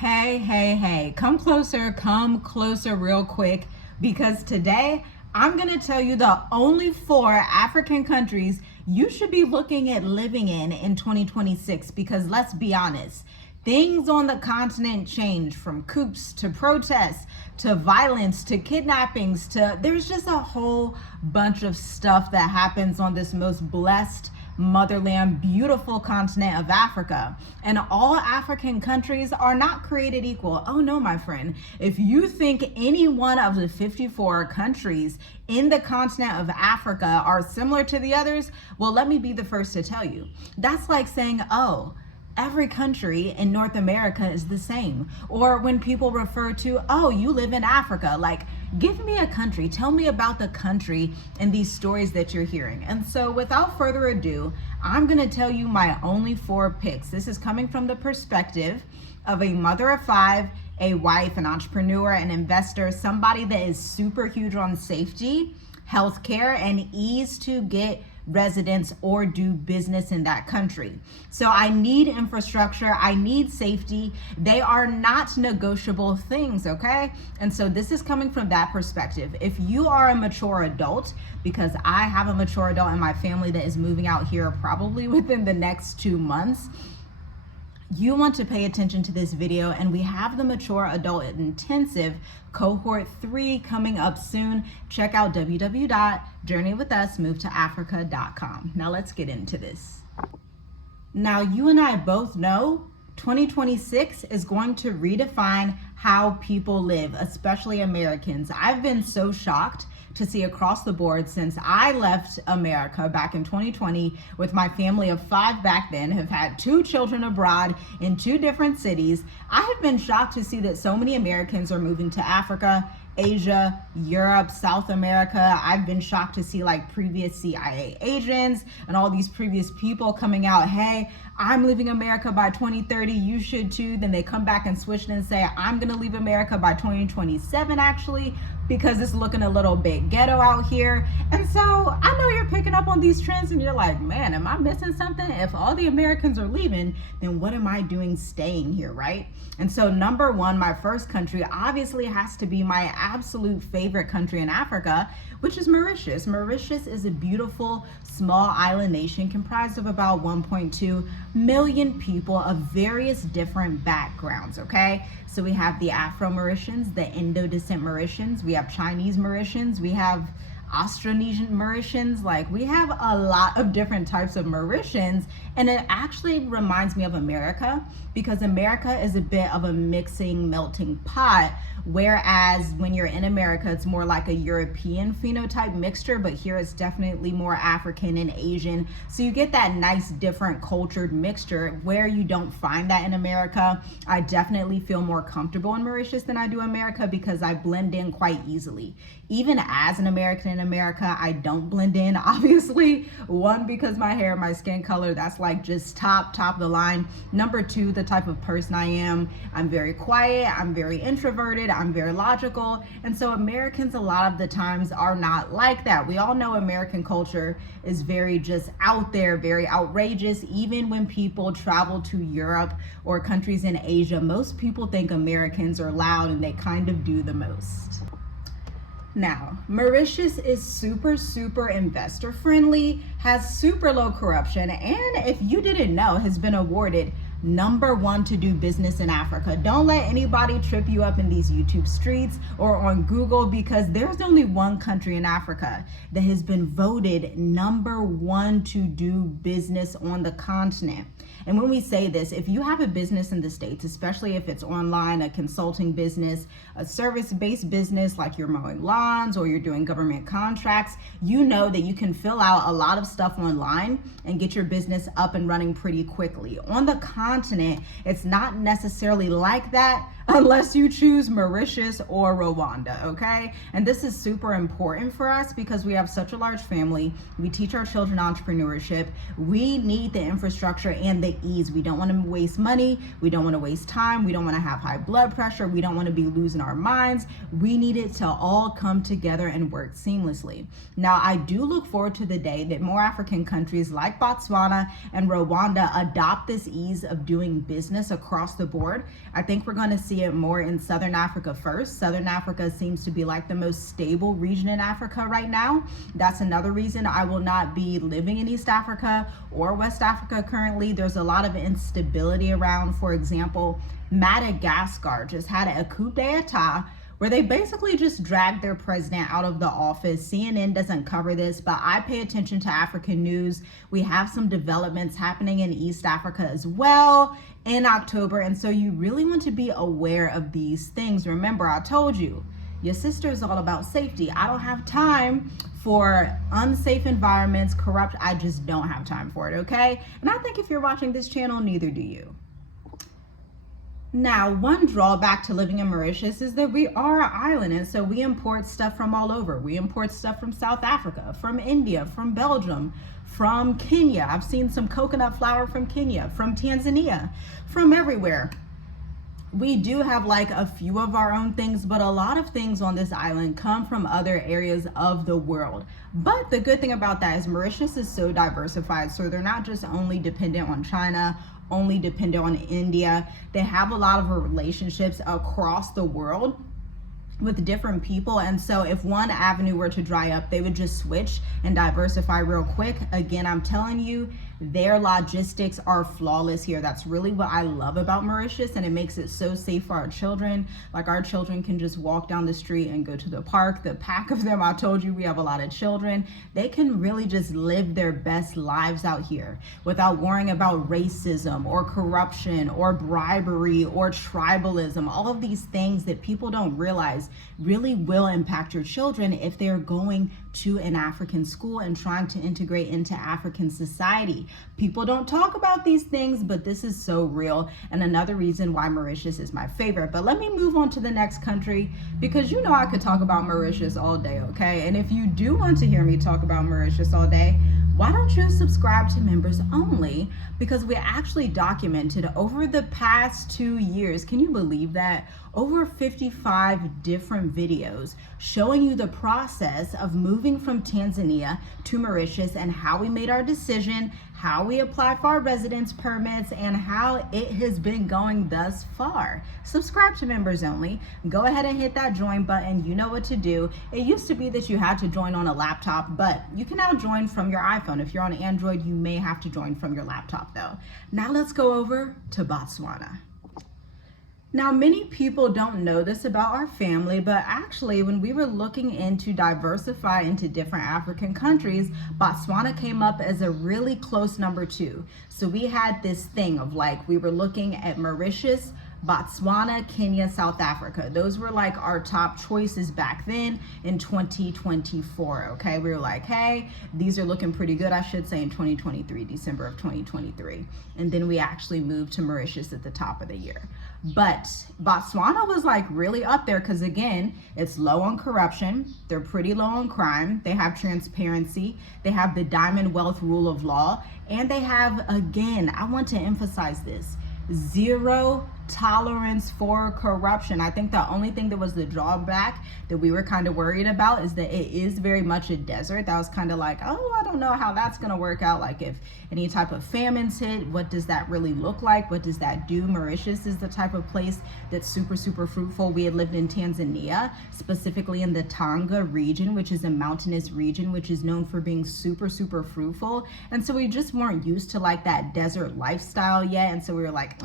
Hey, come closer real quick because today I'm going to tell you the only 4 African countries you should be looking at living in 2026 because let's be honest, things on the continent change from coups to protests to violence to kidnappings to there's just a whole bunch of stuff that happens on this most blessed motherland, beautiful continent of Africa. And all African countries are not created equal. Oh no, my friend. If you think any one of the 54 countries in the continent of Africa are similar to the others, well, let me be the first to tell you. That's like saying, oh, every country in North America is the same. Or when people refer to, oh, you live in Africa, like, give me a country, tell me about the country and these stories that you're hearing. And so without further ado, I'm gonna tell you my only 4 picks. This is coming from the perspective of a mother of 5, a wife, an entrepreneur, an investor, somebody that is super huge on safety, healthcare, and ease to get residents or do business in that country. So I need infrastructure, I need safety. They are not negotiable things, okay? And so this is coming from that perspective. If you are a mature adult, because I have a mature adult in my family that is moving out here probably within the next 2 months, you want to pay attention to this video, and we have the mature adult intensive cohort 3 coming up soon. Check out www.journeywithusmovetoafrica.com. Now let's get into this. Now you and I both know 2026 is going to redefine how people live, especially Americans. I've been so shocked to see across the board since I left America back in 2020 with my family of 5 back then, have had 2 children abroad in 2 different cities. I have been shocked to see that so many Americans are moving to Africa, Asia, Europe, South America. I've been shocked to see like previous CIA agents and all these previous people coming out, hey, I'm leaving America by 2030, you should too. Then they come back and switch and say, I'm gonna leave America by 2027 actually, because it's looking a little bit ghetto out here. And so I know you're picking up on these trends and you're like, man, am I missing something? If all the Americans are leaving, then what am I doing staying here, right? And so number 1, my first country obviously has to be my absolute favorite country in Africa, which is Mauritius. Mauritius is a beautiful small island nation comprised of about 1.2 million people of various different backgrounds, okay? So we have the Afro-Mauritians, the Indo-descent Mauritians, we have Chinese Mauritians, we have Austronesian Mauritians, like we have a lot of different types of Mauritians, and it actually reminds me of America because America is a bit of a mixing, melting pot, whereas when you're in America, it's more like a European phenotype mixture, but here it's definitely more African and Asian. So you get that nice, different cultured mixture where you don't find that in America. I definitely feel more comfortable in Mauritius than I do America because I blend in quite easily. Even as an American in America, I don't blend in, obviously. 1, because my hair, my skin color, that's like just top of the line. Number 2, the type of person I am. I'm very quiet, I'm very introverted, I'm very logical. And so Americans a lot of the times are not like that. We all know American culture is very just out there, very outrageous. Even when people travel to Europe or countries in Asia, most people think Americans are loud and they kind of do the most. Now, Mauritius is super investor friendly, has super low corruption, and if you didn't know, has been awarded number 1 to do business in Africa. Don't let anybody trip you up in these YouTube streets or on Google because there's only 1 country in Africa that has been voted number 1 to do business on the continent. And when we say this, if you have a business in the States, especially if it's online, a consulting business, a service-based business like you're mowing lawns or you're doing government contracts, you know that you can fill out a lot of stuff online and get your business up and running pretty quickly. On the continent, it's not necessarily like that. unless you choose Mauritius or Rwanda, okay? And this is super important for us because we have such a large family. We teach our children entrepreneurship. We need the infrastructure and the ease. We don't want to waste money. We don't want to waste time. We don't want to have high blood pressure. We don't want to be losing our minds. We need it to all come together and work seamlessly. Now, I do look forward to the day that more African countries like Botswana and Rwanda adopt this ease of doing business across the board. I think we're going to see it more in Southern Africa first. Southern Africa seems to be like the most stable region in Africa right now. That's another reason I will not be living in East Africa or West Africa currently. There's a lot of instability around. For example, Madagascar just had a coup d'etat where they basically just dragged their president out of the office. CNN doesn't cover this, but I pay attention to African news. We have some developments happening in East Africa as well in October, and so you really want to be aware of these things. Remember, I told you, your sister is all about safety. I don't have time for unsafe environments, corrupt. I just don't have time for it, okay? And I think if you're watching this channel, neither do you. Now, one drawback to living in Mauritius is that we are an island, and so we import stuff from all over. We import stuff from South Africa, from India, from Belgium, from Kenya. I've seen some coconut flour from Kenya, from Tanzania, from everywhere. We do have like a few of our own things, but a lot of things on this island come from other areas of the world. But the good thing about that is Mauritius is so diversified, so they're not just only dependent on China, only dependent on India. They have a lot of relationships across the world with different people, and so if one avenue were to dry up, they would just switch and diversify real quick. Again, I'm telling you, their logistics are flawless here. That's really what I love about Mauritius, and it makes it so safe for our children. Like, our children can just walk down the street and go to the park. The pack of them, I told you, we have a lot of children. They can really just live their best lives out here without worrying about racism or corruption or bribery or tribalism. All of these things that people don't realize really will impact your children if they're going to an African school and trying to integrate into African society. People don't talk about these things, but this is so real, and another reason why Mauritius is my favorite. But let me move on to the next country, because you know I could talk about Mauritius all day, okay? And if you do want to hear me talk about Mauritius all day, why don't you subscribe to members only? Because we actually documented over the past 2 years, can you believe that? Over 55 different videos showing you the process of moving from Tanzania to Mauritius and how we made our decision, how we applied for our residence permits, and how it has been going thus far. Subscribe to members only. Go ahead and hit that join button. You know what to do. It used to be that you had to join on a laptop, but you can now join from your iPhone. If you're on Android, you may have to join from your laptop though. Now let's go over to Botswana. Now, many people don't know this about our family, but actually when we were looking into diversify into different African countries, Botswana came up as a really close number 2. So we had this thing of like, we were looking at Mauritius, Botswana, Kenya, South Africa. Those were like our top choices back then in 2024. Okay, we were like, hey, these are looking pretty good, I should say, in 2023, December of 2023. And then we actually moved to Mauritius at the top of the year. But Botswana was like really up there because, again, it's low on corruption, they're pretty low on crime, they have transparency, they have the diamond wealth rule of law, and they have, again, I want to emphasize this, zero tolerance for corruption. I think the only thing that was the drawback that we were kind of worried about is that it is very much a desert. That was kind of like, oh, I don't know how that's going to work out. Like, if any type of famines hit, what does that really look like? What does that do? Mauritius is the type of place that's super, super fruitful. We had lived in Tanzania, specifically in the Tanga region, which is a mountainous region, which is known for being super, super fruitful. And so we just weren't used to like that desert lifestyle yet. And so we were like,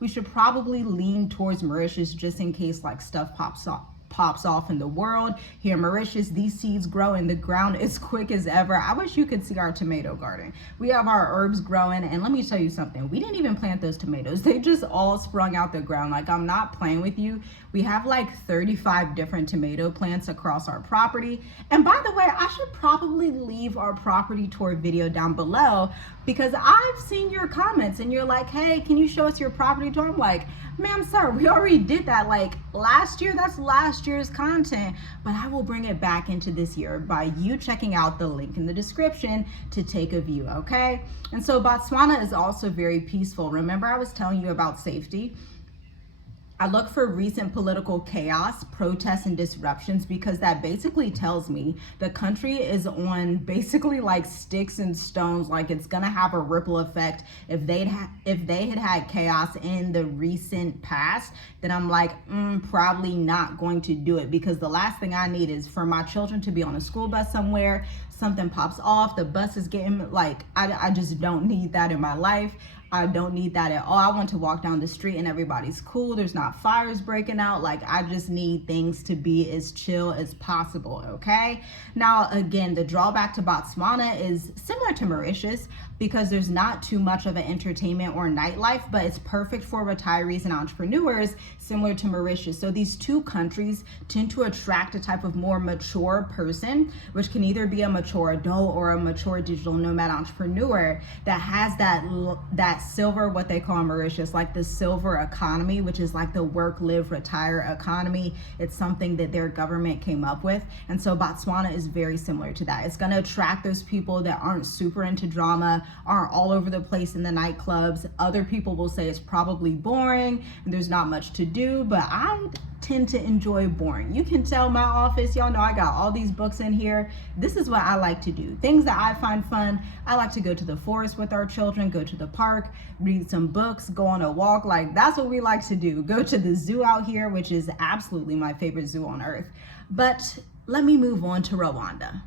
we should probably lean towards Mauritius just in case like stuff pops pops off in the world. Here in Mauritius, these seeds grow in the ground as quick as ever. I wish you could see our tomato garden. We have our herbs growing, and let me tell you something. We didn't even plant those tomatoes. They just all sprung out the ground. Like, I'm not playing with you. We have like 35 different tomato plants across our property. And by the way, I should probably leave our property tour video down below, because I've seen your comments and you're like, hey, can you show us your property tour? I'm like, ma'am, sir, we already did that like last year. That's last year's content, but I will bring it back into this year by you checking out the link in the description to take a view, okay? And so Botswana is also very peaceful. Remember, I was telling you about safety. I look for recent political chaos, protests, and disruptions, because that basically tells me the country is on basically like sticks and stones. Like, it's gonna have a ripple effect. If they had had chaos in the recent past, then I'm like, probably not going to do it, because the last thing I need is for my children to be on a school bus somewhere, something pops off, the bus is getting like, I just don't need that in my life. I don't need that at all. I want to walk down the street and everybody's cool. There's not fires breaking out. Like, I just need things to be as chill as possible, okay? Now, again, the drawback to Botswana is similar to Mauritius, because there's not too much of an entertainment or nightlife, but it's perfect for retirees and entrepreneurs, similar to Mauritius. So these two countries tend to attract a type of more mature person, which can either be a mature adult or a mature digital nomad entrepreneur that has that silver, what they call in Mauritius, like the silver economy, which is like the work, live, retire economy. It's something that their government came up with. And so Botswana is very similar to that. It's going to attract those people that aren't super into drama, aren't all over the place in the nightclubs. Other people will say it's probably boring and there's not much to do, but I tend to enjoy boring. You can tell my office, y'all know I got all these books in here. This is what I like to do. Things that I find fun. I like to go to the forest with our children, go to the park, read some books, go on a walk. Like, that's what we like to do. Go to the zoo out here, which is absolutely my favorite zoo on earth. But let me move on to Rwanda.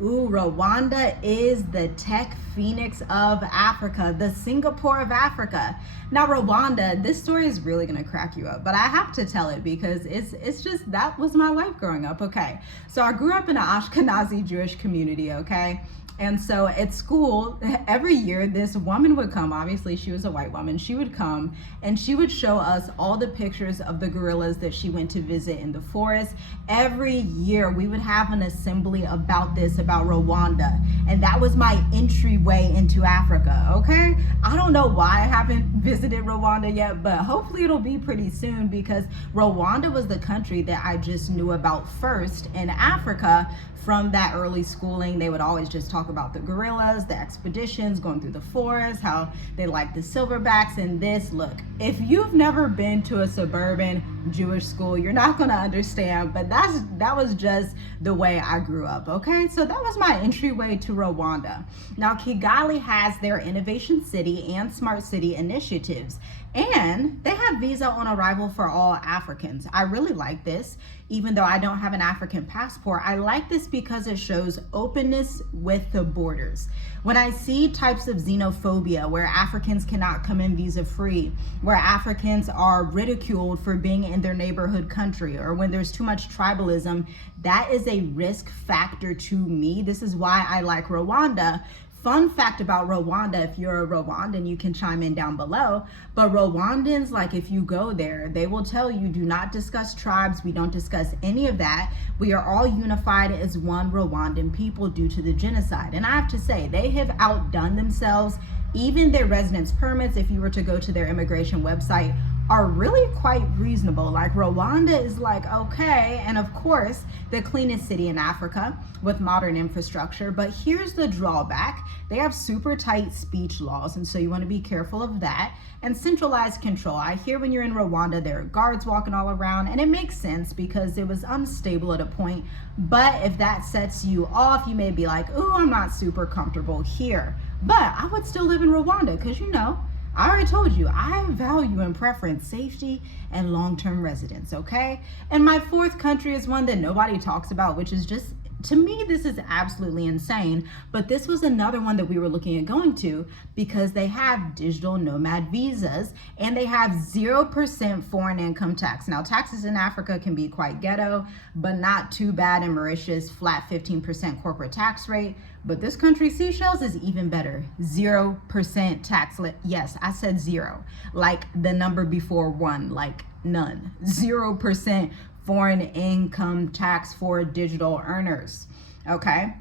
Ooh, Rwanda is the tech phoenix of Africa, the Singapore of Africa. Now, Rwanda, this story is really gonna crack you up, but I have to tell it because it's just, that was my life growing up, okay? So I grew up in an Ashkenazi Jewish community, okay? And so at school, every year, this woman would come. Obviously, she was a white woman. She would come and she would show us all the pictures of the gorillas that she went to visit in the forest. Every year, we would have an assembly about Rwanda. And that was my entryway into Africa, okay? I don't know why I haven't visited Rwanda yet, but hopefully it'll be pretty soon, because Rwanda was the country that I just knew about first in Africa. From that early schooling, they would always just talk about the gorillas, the expeditions, going through the forest, how they like the silverbacks and this. Look, if you've never been to a suburban Jewish school, you're not gonna understand, but that was just the way I grew up, okay? So that was my entryway to Rwanda. Now, Kigali has their Innovation City and Smart City initiatives, and they have visa on arrival for all Africans. I really like this, even though I don't have an African passport. I like this because it shows openness with the borders. When I see types of xenophobia where Africans cannot come in visa free, where Africans are ridiculed for being in their neighborhood country, or when there's too much tribalism, that is a risk factor to me. This is why I like Rwanda. Fun fact about Rwanda, if you're a Rwandan, you can chime in down below. But Rwandans, like, if you go there, they will tell you, do not discuss tribes. We don't discuss any of that. We are all unified as one Rwandan people due to the genocide. And I have to say, they have outdone themselves. Even their residence permits, if you were to go to their immigration website, are really quite reasonable. Like, Rwanda is like, okay, and of course the cleanest city in Africa with modern infrastructure. But here's the drawback: they have super tight speech laws, and so you want to be careful of that. And centralized control. I hear when you're in Rwanda there are guards walking all around, and it makes sense because it was unstable at a point. But if that sets you off, you may be like, ooh, I'm not super comfortable here. But I would still live in Rwanda, because, you know, I already told you, I value and preference safety and long-term residence, okay? And my fourth country is one that nobody talks about, which is just To me, this is absolutely insane, but this was another one that we were looking at going to because they have digital nomad visas and they have 0% foreign income tax. Now, taxes in Africa can be quite ghetto, but not too bad in Mauritius, flat 15% corporate tax rate. But this country, Seychelles, is even better. 0% tax. Yes, I said zero, like the number before one, like none. 0% foreign income tax for digital earners. Okay,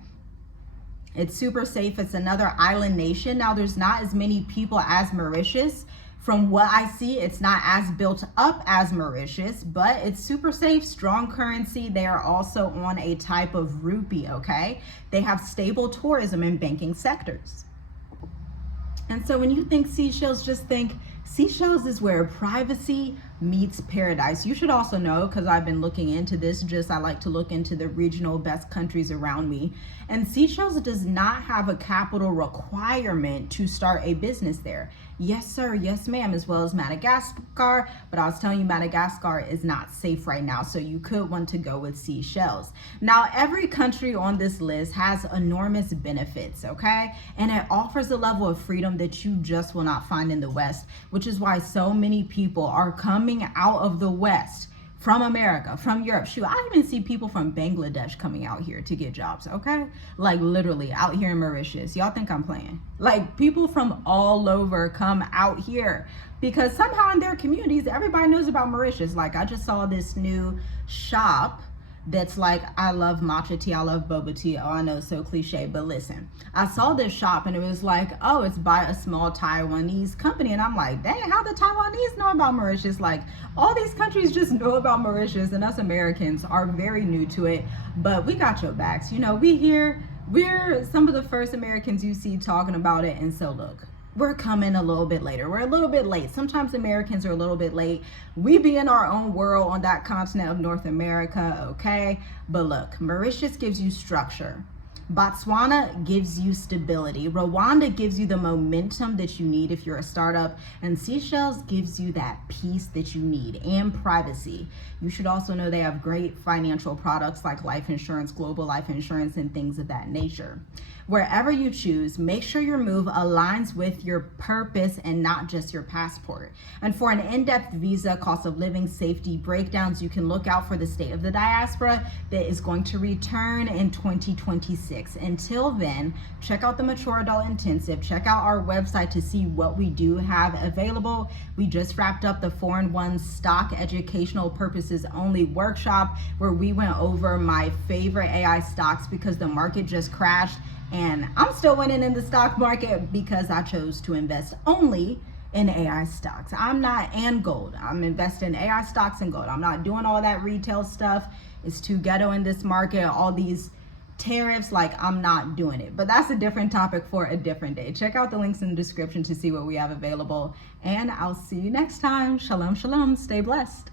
it's super safe. It's another island nation. Now, there's not as many people as Mauritius. From what I see, it's not as built up as Mauritius, but it's super safe, strong currency. They are also on a type of rupee. Okay, they have stable tourism and banking sectors. And so when you think Seychelles, just think Seychelles is where privacy meets paradise. You should also know, because I've been looking into this, I like to look into the regional best countries around me. And Seychelles does not have a capital requirement to start a business there. Yes, sir. Yes, ma'am, as well as Madagascar. But I was telling you, Madagascar is not safe right now. So you could want to go with Seychelles. Now, every country on this list has enormous benefits, okay? And it offers a level of freedom that you just will not find in the West, which is why so many people are coming out of the West, from America, from Europe. Shoot, I even see people from Bangladesh coming out here to get jobs, okay? Like literally out here in Mauritius. Y'all think I'm playing? Like people from all over come out here because somehow in their communities, everybody knows about Mauritius. Like I just saw this new shop that's like, I love matcha tea, I love boba tea. Oh, I know it's so cliche, but listen, I saw this shop and it was like, oh, it's by a small Taiwanese company. And I'm like, dang, how the Taiwanese know about Mauritius? Like all these countries just know about Mauritius and us Americans are very new to it, but we got your backs. You know, we're some of the first Americans you see talking about it. And so look, we're coming a little bit later. We're a little bit late. Sometimes Americans are a little bit late. We be in our own world on that continent of North America, okay? But look, Mauritius gives you structure. Botswana gives you stability. Rwanda gives you the momentum that you need if you're a startup. And Seychelles gives you that peace that you need and privacy. You should also know they have great financial products like life insurance, global life insurance, and things of that nature. Wherever you choose, make sure your move aligns with your purpose and not just your passport. And for an in-depth visa, cost of living, safety breakdowns, you can look out for the state of the diaspora that is going to return in 2026. Until then, check out the Mature Adult Intensive. Check out our website to see what we do have available. We just wrapped up the 4-in-1 Stock Educational Purposes Only workshop where we went over my favorite AI stocks because the market just crashed. And I'm still winning in the stock market because I chose to invest only in AI stocks. And gold. I'm investing in AI stocks and gold. I'm not doing all that retail stuff. It's too ghetto in this market. All these tariffs, like I'm not doing it. But that's a different topic for a different day. Check out the links in the description to see what we have available. And I'll see you next time. Shalom, shalom. Stay blessed.